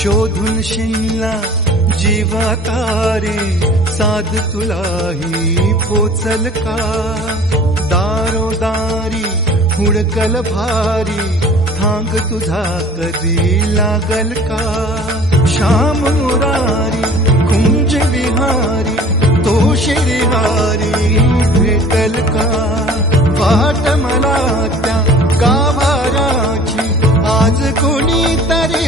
शोधून शिनला जीवा तारे, साध तुलाही पोचल का? दारोदारी हुडकल भारी, थांग तुझा कधी लागल का? श्याम मुरारी कुंज विहारी, तो श्रीहारी भेटल का? वाट मला त्या गाभाराची, आज कोणी तरी